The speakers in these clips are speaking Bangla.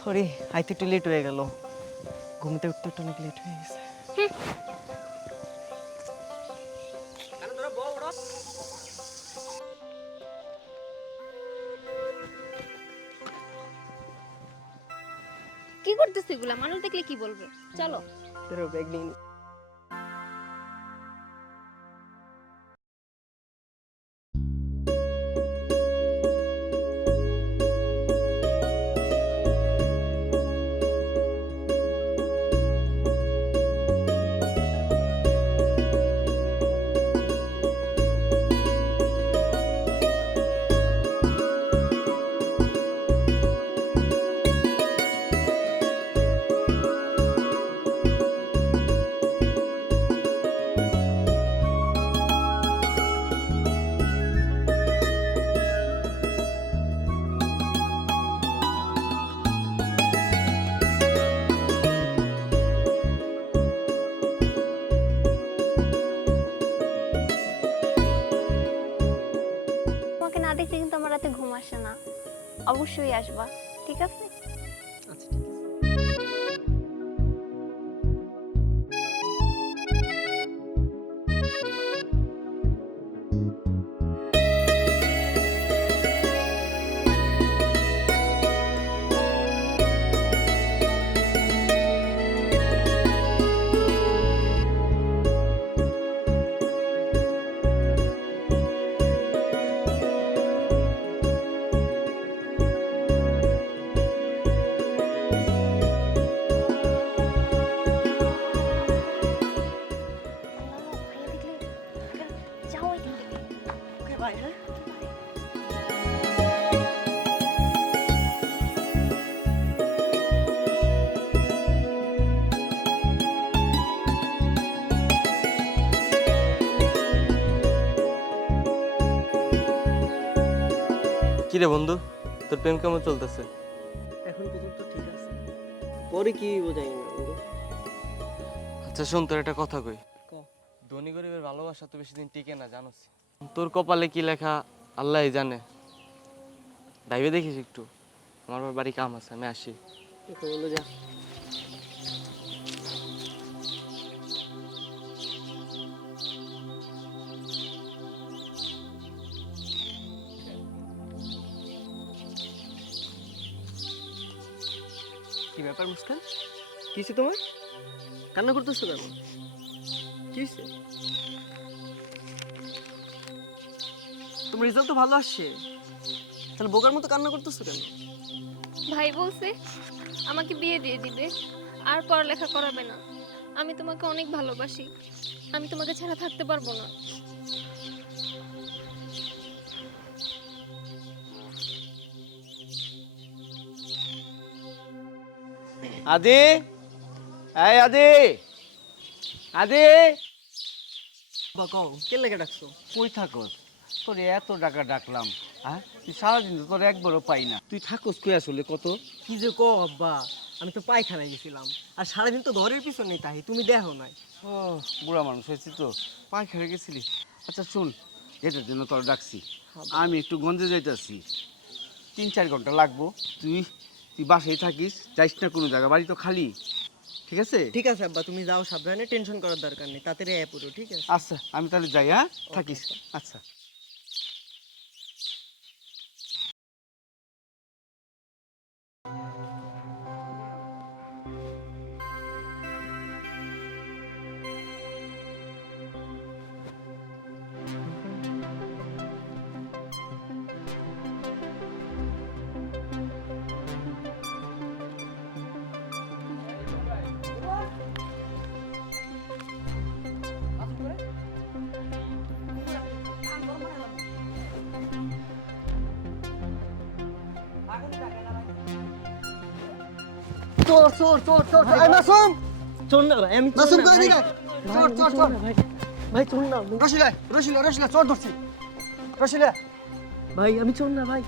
সরি আইতে একটু লেট হয়ে গেল। ঘুমতে উঠতে একটু অনেক লেট হয়ে গেছে। কি করতেছে এগুলা? মানুষ দেখলে কি বলবে? চলো। তোর ব্যাগ নিয়ে নি। দেখলে কিন্তু আমার রাতে ঘুম আসে না অবশ্যই আসবা ঠিক আছে রে বন্ধু? তোর প্রেম কেমন চলতেছে? এখন পর্যন্ত ঠিক আছে। পরে কি বোঝাই না বন্ধু? আচ্ছা শোন তোর একটা কথা কই। ধনী গরিবের ভালোবাসা তো বেশি দিন টিকে না জানোস। তোর কপালে কি লেখা আল্লাহই জানে। ভাইবে দেখিস একটু। আমার বাড়ি কাম আছে আমি আসি। যা। কি ব্যাপার মুস্কান? কিছু তোমার? কান্না করতেছো কেন? কি তোমার রেজাল্ট তো ভালো আসছে। তাহলে বোকার মতো কান্না করতেছো কেন? ভাই বলছে আমাকে বিয়ে দিয়ে দিবে আর পড়ালেখা করাবে না। আমি তোমাকে অনেক ভালোবাসি। আমি তোমাকে ছাড়া থাকতে পারব না। আদি এই আদি আদি। বা কও কে লেগে ডাকছো? কই থাকস? তোর এত টাকা ডাকলাম হ্যাঁ তুই সারাদিন তো তোর একবারও পাই না। তুই থাকস কই আসলে কত? কি যে কও আব্বা? আমি তো পায়খানায় গেছিলাম। আর সারাদিন তো ঘরের পিছনেই তাই তুমি দেখো নাই। ও বুড়া মানুষ হয়েছি তো। পায়খানে গেছিলি? আচ্ছা শুন এটার জন্য তোর ডাকছি। আমি একটু গঞ্জে যাইতেছি। তিন চার ঘণ্টা লাগবো। তুই তুই বাসায় থাকিস যাইস না কোনো জায়গা বাড়ি তো খালি। ঠিক আছে? ঠিক আছে আব্বা তুমি যাও সাবধানে টেনশন করার দরকার নেই তাতে রেয়া পুরো ঠিক আছে? আচ্ছা আমি তাহলে যাই হ্যাঁ? থাকিস আচ্ছা। চোর চোর চোর চোর এই মাসুম! চোর না ভাই আমি মাসুম কই দিকে চোর চোর চোর ভাই। চোর না চোর ধরছি। রসিলা ভাই আমি চোর না ভাই।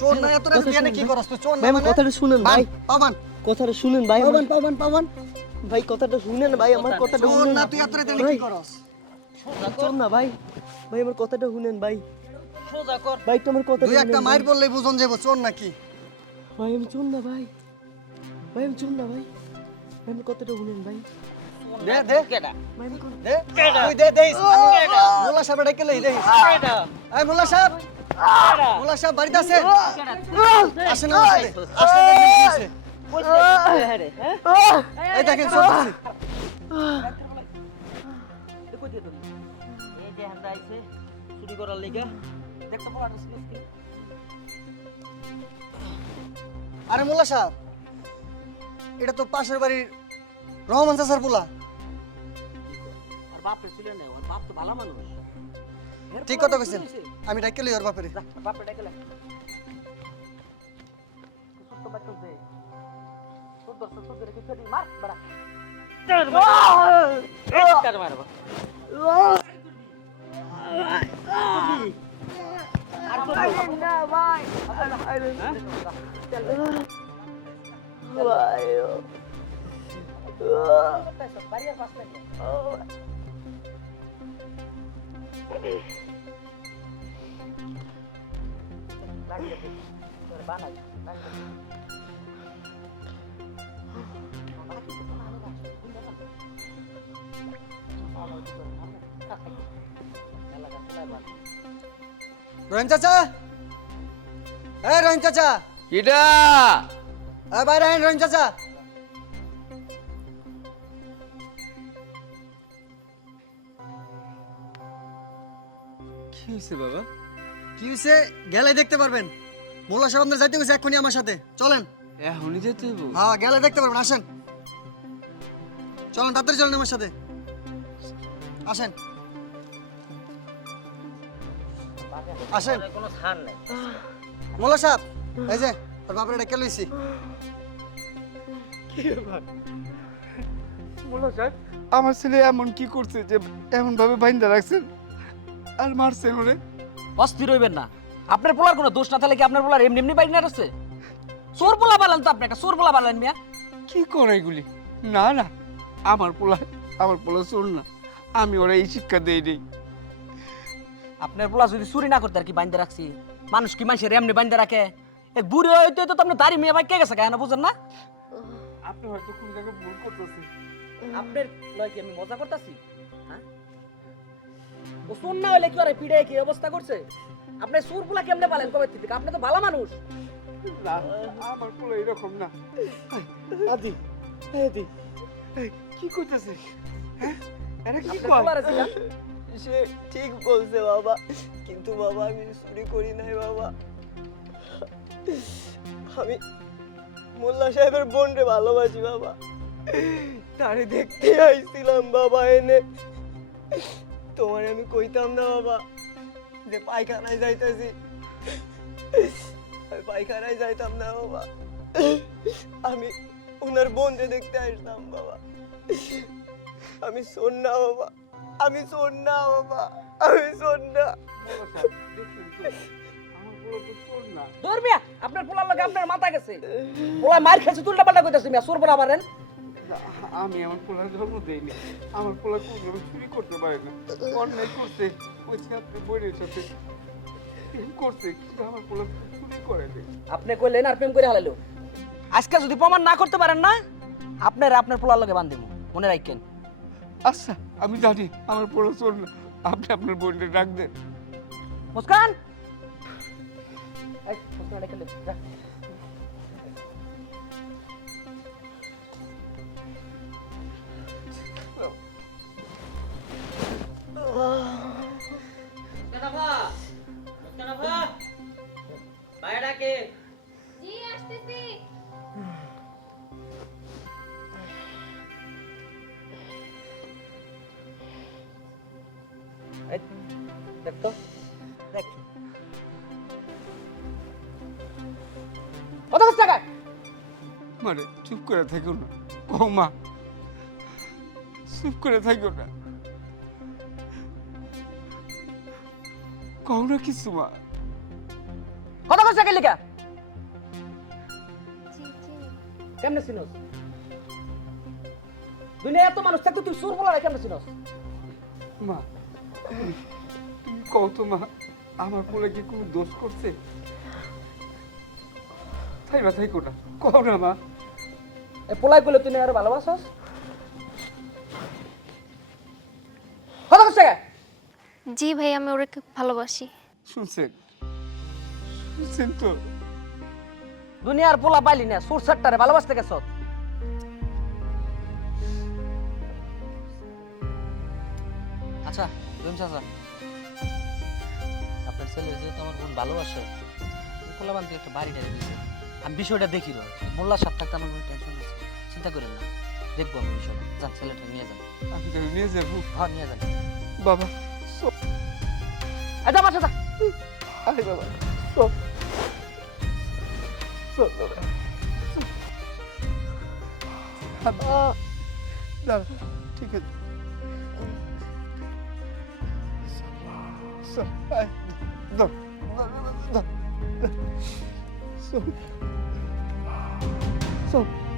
চোর না এত রাতে শুনুন, কি ভাই। করস? তুই চোর না মানে? কথাটা শুনুন ভাই। পাবান। কথাটা শুনুন ভাই পাবান পাবান পাবান। ভাই কথাটা শুনেন ভাই আমার কথাটা শুনেন। না তুই এত রাতে কি করস? চোর না ভাই। ভাই আমার কথাটা শুনেন ভাই। ভাই তোমার কথা দুই একটা মাইর বললেই বুঝন যাব চোর নাকি? ভাই আমি চোর না ভাই। ভাই আমি চুন না ভাই আমি কতটা শুনুন ভাই দে দে ভাই আমি কোন দে তুই দে দেইস মোল্লা সাহেব ডেকে লই দেই এই মোল্লা সাহেব মোল্লা সাহেব বাড়িতে আছে আসেন সাথে আসেন এই দেখেন চলতেছি চুরি করার লিগা দেখতে পাওয়া আরে মোল্লা সাহেব এটা তো পাশের বাড়ির রহমান চাচার পোলা। আর বাপরে ছিল না ওর বাপ তো ভালো মানুষ। ঠিক কথা কইছেন। আমি ডাকে ওর বাপরে। ছোট্ট বাচ্চা দে ফেরি মার বড়া। আর না। ভাই। বাড়ির পাশ থেকে বানাই রহিম বাইরে আইন রহিম চাচা। কি হয়েছে বাবা? কি হইছে গেলে দেখতে পারবেন। মোল্লা সাহেব আপনার যাইতে গেছে এক্ষুনি আমার সাথে। চলেন। এখনই যেতে হইব। হ্যাঁ গেলে দেখতে পারবেন। আসেন। চলেন তাড়াতাড়ি চলেন আমার সাথে। আসেন। আসেন। কোনো ছাড় নাই। মোল্লা সাহেব এই যে। তোর বাপরে ডেকে লইছি? মোল্লা সাহেব আমার ছেলে এমন কি করছে যে এমন ভাবে বাইন্দা রাখছেন আর মারছেন ওরে? অস্থির হইবেন না। আপনার পোলার কোনো দোষ না থাকলে কি আপনার পোলার এমনি এমনি বাইক না আছে চোর পোলা বানান তো আপনি একটা চোর পোলা বানান মিয়া। কি করে এগুলি? না না আমার পোলা আমার পোলা শোন না। আমি ওরা এই শিক্ষা দেই নেই। আপনার পোলা যদি চুরি না করতে আর কি বাইন্দে রাখছি? মানুষ কি মানুষের এমনি বাইন্দে রাখে? বুড়ি হইতে তো আপনি দাড়ি মেয়ে বাইক কে গেছে কেন বুঝেন না? আপনি হয়তো কোন জায়গায় ভুল করতেছেন। আপনার লয় কি আমি মজা করতেছি? হ্যাঁ? ও শোন না হইলে কি আরে পিড়ে কি অবস্থা করছে? আপনি সুর পোলা কেমনে পালেন কবে থেকে? আপনি তো ভালো মানুষ। না আমার পোলা এরকম না। আদি আদি কি করতেছে হ্যাঁ? কি সে ঠিক বলছে বাবা কিন্তু বাবা আমি চুরি করি নাই বাবা। আমি মোল্লা সাহেবের বোনকে ভালোবাসি, বাবা। তারে দেখতে আইছিলাম, বাবা, এনে। তোমার আমি কইতাম না, বাবা, যে পায়খানায় যাইতেছি। আমি পায়খানায় যাইতাম না, বাবা। আমি ওনার বোনকে দেখতে আসতাম, বাবা। আমি শোন না, বাবা। আমি শোন না, বাবা। আমি শোন না। দূর মিয়া আপনার পোলার লগে আপনার মাথা গেছে। পোলা মার তুলটা পাল্টা কইতাছে মিয়া পারেন আমি আমার পোলার জন্ম দেইনি। আমার পোলা কোনো চুরি করতে পারে না। অন্যায় করছে ওই ছাত্র বইয়ের সাথে প্রেম করছে কিন্তু আমার পোলা চুরি করে আপনি কইলেন আর প্রেম করে হালাইলো। আজকে যদি প্রমাণ না করতে পারেন না আপনার আপনার পোলার লগে বান্ধিব মনে রাখেন। আচ্ছা আমি জানি আমার পোলা না। আপনি আপনার বোনকে ডাক দেন। মুস্কান! এই, মুস্কান ডেকে লে, যা। জি আসতেছি এই, দেখ তো দেখ কষ্ট টাকা মানে চুপ করে থাকো না। মা চুপ করে থাকো না। কও না কিছু মা। টাকা লিখা কেমনে চিনস? দুনিয়া এত মানুষ থাকতো তুই সুর বলা কেমনে চিনস? মা তুমি কও তো মা আমার পোলা কি কোনো দোষ করছে? তাই থাইকো না কও না মা। এই পোলাই কইলে তুই আর ভালোবাসস? কথা কইছ জি ভাই আমি ওরে খুব ভালোবাসি। শুনছেন? শুনছেন তো? দুনিয়ার পোলা পাইলি না সুর সাট্টারে ভালোবাসতে গেছ? আচ্ছা রহিম চাচা। আপনার ছেলে যেহেতু আমার বোন ভালোবাসে পোলাবান তো একটা বাড়ি টাড়ি দিয়েছে। আমি বিষয়টা দেখি রো। মোল্লা সাপ থাকতে আমার কোনো টেনশন আছে। চিন্তা করেন না। দেখব আমি বিষয়টা। যান ছেলেটা নিয়ে যান। আমি নিয়ে যাব? হ্যাঁ নিয়ে যান। বাবা আচ্ছা বাসা যা। আরে বাবা সব সব বাবা। দাঁড়া ঠিক আছে। সব দাও দাও দাও সব সব